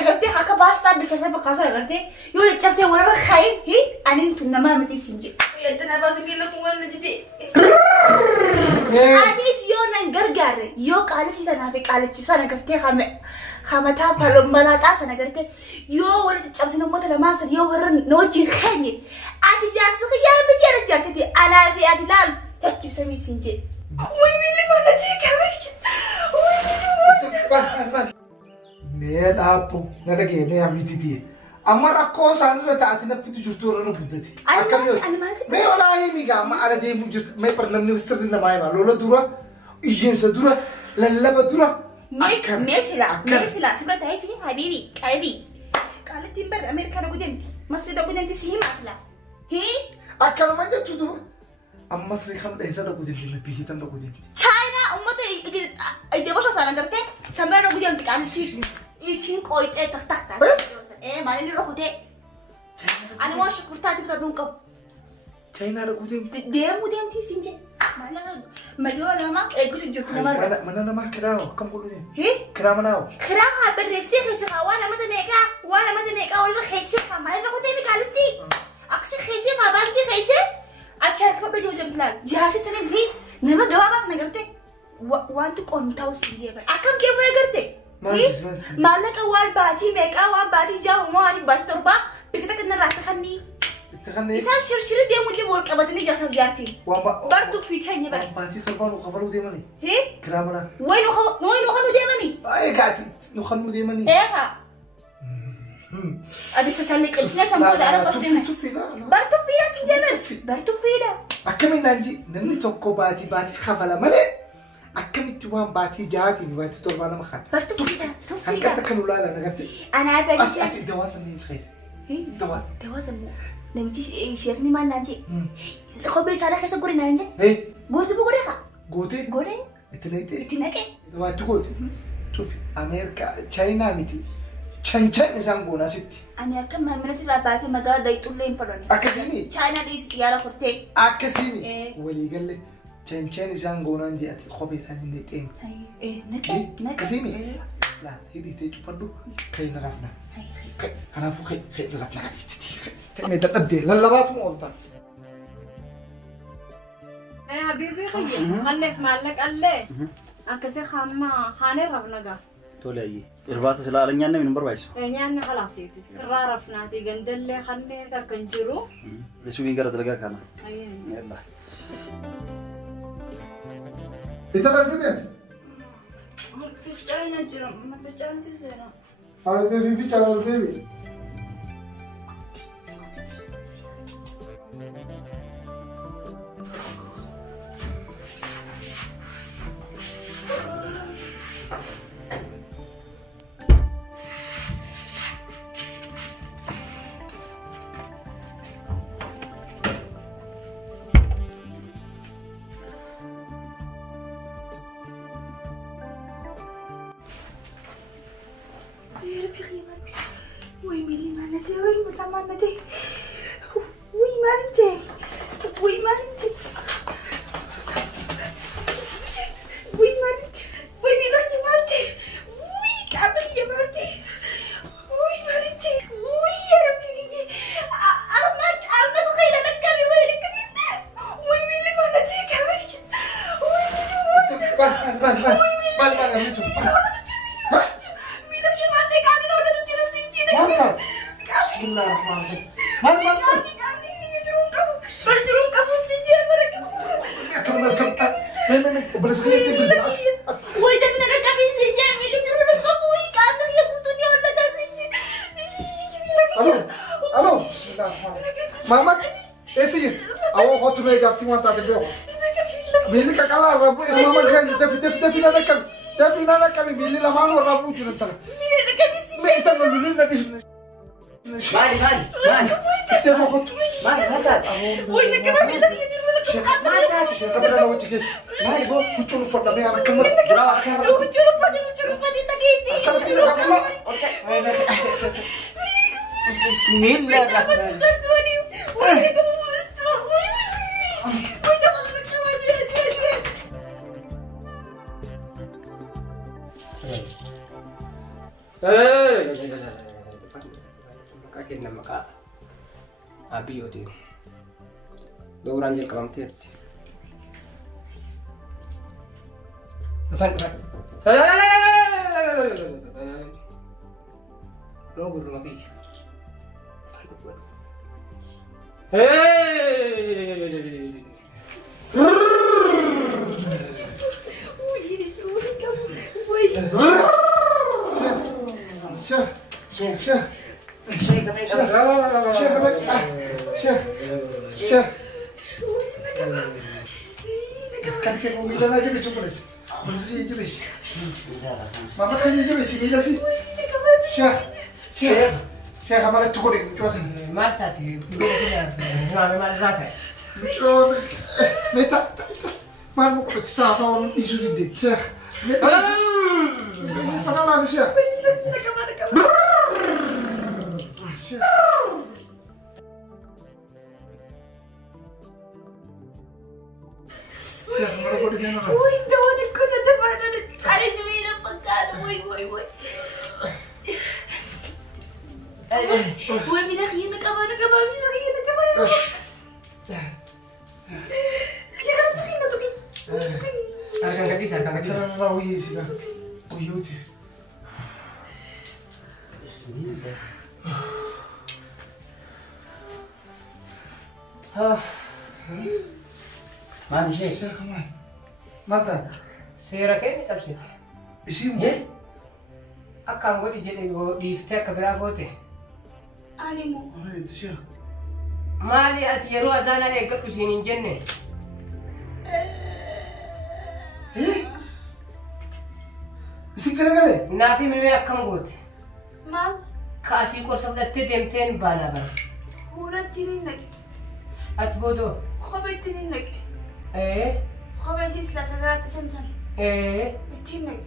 نقرتي حكا باستا بالكسر بقصر نقرتي يقول تشابسي ولا خاين هي أنا أنتو نما متي سنجي يدنا بس بيلك ولا جدي أديس يو نقرقر يو قالتي تنافي قالتي سنة قرتي خامتها فلما تاسا نقرتي يو ولا تشابسي نموت لماسر يو ورن نوجي خاني أدي جاسخ يا متي أنا جاتي أنا في أدلال تجيب سمي سنجي وي ميلي ما نتيك عليك ميد أبو ندقي مي أبيتي أمر أكو سان رتعت نفذ جرتور أنا بدتي أنا ما أسمع ما ولا هي ميجا ما على دي مجرد ما يبرلمني وسرنا ما يبغى لولا دورة يجين سدورة للا بدورة مثلا سمعت هاي تيجي حبيبي قلبي قالت تنبر أمريكا نقدمتي مصر نقدمتي سيما أصلا هي أكل ما جت تدور أما مصر خم إيش نقدمتي ما بيجي تم نقدمتي China أمتى إذا باش أصلا قرتي سمعنا نقدمتي قال شيء يسين قويت تحت ما لي روح ده أنا ما شكرتها تبغى نقول China نقدمتي ديمتي سنجي ما لا ما قلت جبتنا ما أنا ما كراو كم قولوا هي كرا مناو كراها بالرستي خسها وانا ما تنيكا ولا خسها ما أنا قلت لك قالتي أقصي خسها باندي خسها أشارك بدو جملة جالس سنزلي نما جوابات نقرتي وانت كون توصية أكم كيف ما قرتي مالك أول باتي ميك أول باتي جاو ما أنا بس تربا بكتك إن رأت خني تخني إنسان شر دي مودي ورك أبدني جالس بيارتي برضو في كهني بقى باتي تربا وخبروا دي مني هي كرامنا وين خنو دي مني أي قاعد نخنو دي مني إيه أبي تسلك السنة سمعوا ده أنا توفي لا برضو في ناس جمل برضو في ده أكمل نانجي نمني توكو باتي خفلا ملء أكمل توان باتي جاتي باتي تربا أنا مخان برضو في ده هنقطع كانوا لا نقطع أنا عارفة أتي دواسة مين خيس هي دواسة مو نمشي شيخني ما نانجي خبي سارة خيسة قولي نانجي هي قلت بقولها قولي اتناكي دواتي قلت توفي أمريكا تشاينا ميتي Chanchan isang guna sitti. Ani akka mamma sirraa baatee magaalaa dayxullee hin fadhanne. Akkasimi. Chaayinaa dhiisiti yaala kortee. Akkasimi. Walii galle chanchan isang gunaan jedhati kophee isaanii ni xeemu. Naqee. Akkasimi. Laa hidhiitee cufadhu ka'ee na rafna. Kanaafuu ka'ee na rafna adiitti. Ka'ee dadhabdee lallabaatuma oolta. Habibi khayya. Khalleef maallaq allee. Akkasii khaanee rafnagaa. تولي إرباط سلا لنيانا من بربايس. نيانا خلاص يتي. رارفنا تي جندل خلني تكنجرو. ليش وين قرأت لقاك أنا؟ أيه. يلا. إنت رأسين؟ في China جرام ما في China تزينا. هذا في China تبي. Mama, esse awal foto meio de arte montada bem. Bili kakala rabu, mama kan defi nana kami bili la mama rabu jual tala. Me itu nululi nanti. مالي Kita mau foto. مالي هذا وين كمان بيلك يجرون لك Saya kabar nak uji guys. Mari bo kucul foto me anak kamu. وجروا فادي تكيسي Kalau tidak kakala. Bismillah. Maqaa kenna maqaa abiyyootiin dowraan jalqabamteerti. Dhufan. Loo gurruma kiyya. Kan kayak mau bilang aja besok beres. Bersih aja bes. Mama kan aja bes ini sih. Syekh hamalah cukup deh, cukup. Mata di mana rata. Cukup. Meta. Mana mau kesal sama isu ini, Syekh. Meta. Mana lagi Syekh? Uy, gawin ko na naman. Ano nyo yung pagkano? Uy. Uy, minakiyan na ka ba? Minakiyan na ka ba? Tukin. Sarkan kabisa. Karena rawi sih kan. Uyut. Bismillah. Maal ishee? Syekh kemana? Mata. Seera kee cabsite. Isimu. Akkaan godhi jedhee dhiiftee akka biraa goote. Ani mo. Mana itu Syekh? Maali ati yeroo azaanaa eeggadhu siin hin jenne? Isin gara-gara? Naafi mimee akkam goote? Maal? Kaasii qorsa fudhattee deemteen baanaa bara. Huratti ni naqe. Achi boodoo? Kopheetti ni naqe. Kophee Isla sagaraatti san. Ittiin naqe.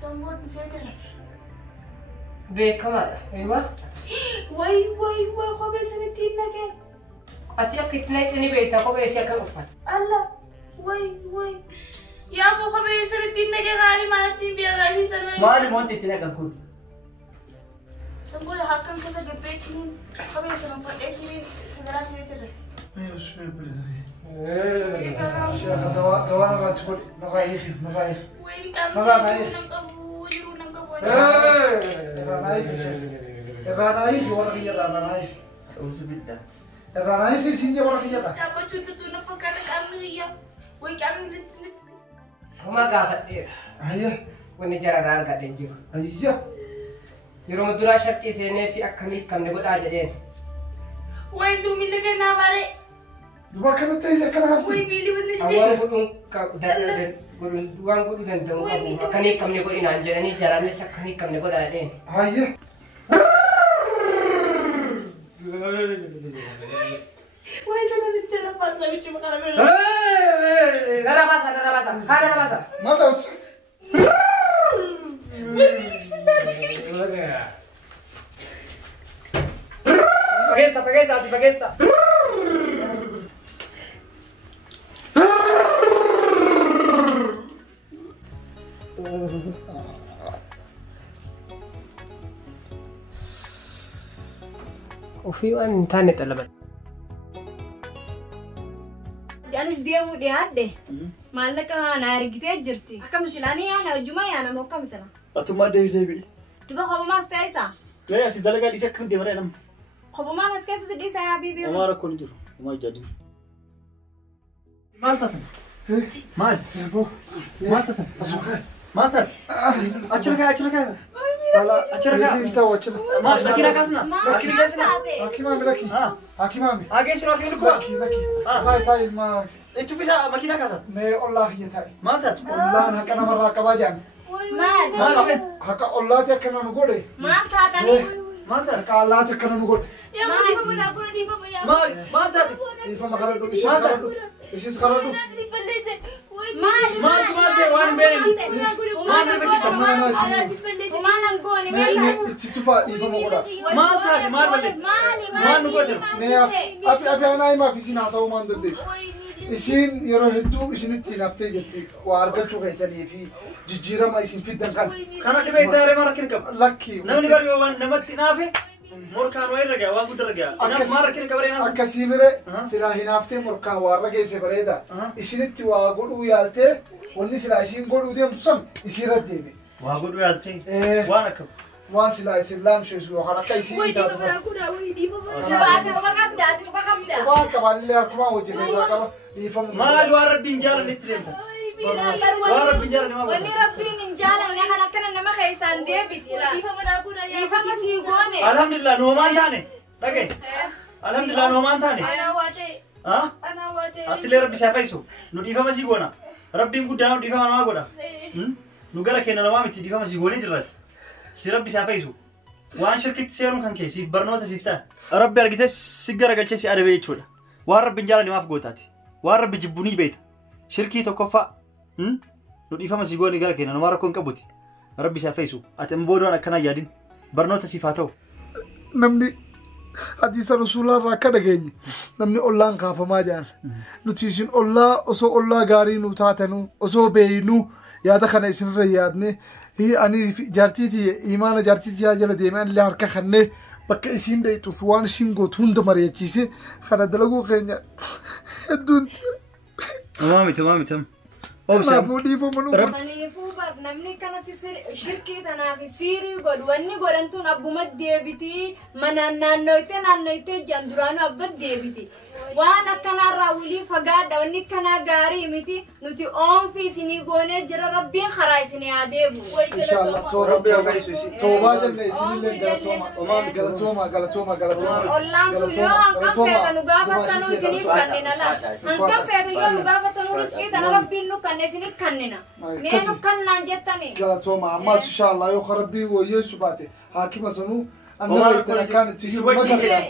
Samboot misee jira. Beekamaadha. Eewa? Way, kophee san ittiin naqe. Ati akka itti naqxanii beektaa kophee ishee akkam uffata? Alla, way. Yaaboo kophee san ittiin naqe raali maalattiin beekaa Maali wanti itti naqan kun? Samboota hakkan keessa gabbeettiin kophee san uffadheetiin sagaraatti jirre. Ayo sudah berdiri. Syekh dawan rat kod naraih. Way kami nangkabu. Ranaih orang kia ranaih. Uzubillah. Ranaih ke sini orang kia. Dapat cutu na pagkana kami ya. Way kami ulit. Huma gaafadheera. Ayah. Wanni jararraa argadheen jiru. Ayah. Yeroo duraa shartii seenee fi akkamii qabne godhaa jedheen. Way dumile kana bare. Dua kan teh saya kan hafti. Way bili bili. Awwaan godhuun waan godhuu danda'u qabu. Akkamii qabne godhinaan jedhanii jaraanis akkamii qabne godhaa jedheen. Ayah. Way sana bicara pasal bicara makara bela. Narabasa. Kana narabasa. Mata. Way bili kesana. Pageessa. Ofii waan hin taane xalaban. Anis deemuu dhiyaadhe maallaqa na argitee jirti. Akkam silaanii yaana hojjuma yaana moo akkam sila? Atumaa deebi'ee. Duba kophumaas ta'e isaa? Asi dalagaa dhiisee akkam deemaree nama. Kophumaan as keessa sidhiisa yaa biibii. Homaa rakkoo ni jiru. Homaa ijaajjibu. Maal taatan? Maal? Maal taatan? Asuma. Maal taatan? Achirra kaa. Wala bili tahu achana. Maal makina kaasna? Makina kaasna? Hakimami laki. Hakimami. Ageessi raafii lukkuu. Laki. Tai ma. Itti fisa makina kaasa. Me Allah ya tai. Maal taatan? Ollaan haka namarraa qabaa jaan. Maal? Haka ollaati akkana nu godhe. Maal taatanii? Maal taatan? Haka allaati akkana nu godhe. Ya mali pa mana ko di pa pa ya. Maal taatan? Dhiifama karadhu ishis karadhu. Maal ta'e waan beeku. Maal barbaachisa? Humaan ang goone Me itti tufaa dhiifama godhaaf. Maal taate? Maal balleessa? Maal nu goote? Me afi anaa himaa fi sin haasa'uu maan dandeessu. isin yero heddu isinitti naftee jetti waa argachuu keessanii fi jijjiirama isin fiddan kan Kana dhibee taaree mara kin qaba. lakki Namni bari yoo waan namatti naafe morkaan waa irra gaa waan guddaa irra gaa. Nama mara kin qabaree naafe. akkasii mire silaa hinaaftee morkaan waarra geesse bareeda isinitti waa godhuu yaaltee wanni silaa isiin godhuu deemtu san isiirra deeme Waa godhu yaaltee. Waan akka. waan silaa isin laamsheessu yookaan akka isiin taatu waan qabaanillee harkumaa hojii keessaa qaba dhiifamu Maal waan rabbiin jaalannetti deemta. Waan rabbiin jaalanne maa Wanni rabbiin hin jaalanne kan akkana nama keessaan deebiti dhiifama sii goone. Alhamdulillah noomaan taane. Dhagee. Alhamdulillah noomaan taane. Ha? Atilee rabbi isaa fayyisu. Nu dhiifama sii goona. Rabbiin guddaan dhiifama namaa godha. Nu gara keenya namaa miti dhiifama sii goonee jirraati. Si rabbi isaa fayyisu. Waan shirkitti seeruun kan kee siif barnoota siif ta'a. Rabbi argitee si gara galchee si adabee jechuudha. Waan rabbiin jaalanne maaf gootaati. Waan rabbi jibbu ni beeta. Shirkii tokkoffaa. Nu dhiifama sii goonee gara keenya namaa rakkoo hin qabuti. Rabbi isaa fayyisu. Ati boodaan akkanaa yaadin. Barnoota siif haa ta'u. namni hadiisa rasuulaarraa akka dhageenye namni ollaan kaafamaa jaan nuti isin ollaa osoo ollaa gaarii nu taatanu osoo beeynu yaada kana isinirra yaadne ani jaartiiti imaana jaartiiti yaa jala deemee anillee harka kannee bakka isiin dheeyxuuf waan isiin gootu hunda mari'achiise kana dalaguu keenya hedduun Maamiti. kanaafuu dhiifamanuu Kanaafuu namni kanatti shirkii tanaaf siirii godhu wanni godhantuun abbuma deebiti manaan naannoytee jan duraanuu abba deebiti waan akkanarraa wilii fagaadha wanni akkanaa gaarii miti nuti oonfii isinii goonee jira rabbiin karaa isinii haa deebu. inshallah toobaa jenne isinillee galatooma Ollaantu yoo hanqan feeta nu gaafattanuu isiniif kannina la hanqan feeta yoo nu gaafattanuu riskii tana rabbiin nu kanne isiniif kannina mee nu kannaan jettani. galatooma ammaas inshallah yoo rabbii wayyeessu baate haakima sanuu anna waytana kaanit iyyuu magargaa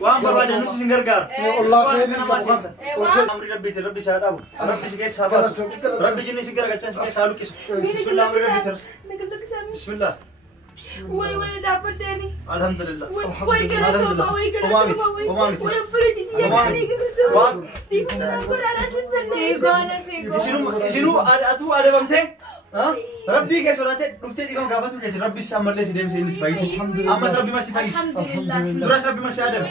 Waan barbaadan nuti sin gargaaru. Allah khairin qabu Amri rabbiitiin rabbi isaa dhaabu. Rabbi si keessaa baasu. Rabbi jinni si garagalchan si keessaa luqqisu. Bismillah amri rabbiitiin. Bismillah. Alhamdulillah. Isinuu atuu adabamtee rabbii kee sodaatee dhuftee dhiqama gaafatu keeti rabbi isaa ammallee si deemsee inni si fayyise. Ammas rabbi ma si fayyise. Duras rabbi ma si adabe.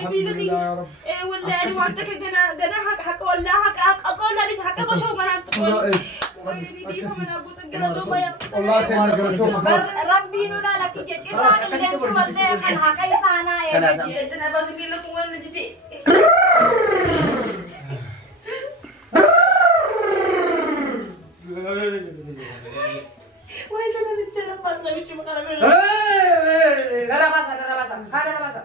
Rabbiin ulaa kijeciraan illeensi wallee kan haqa isaanaa eegeeti. Nara basa.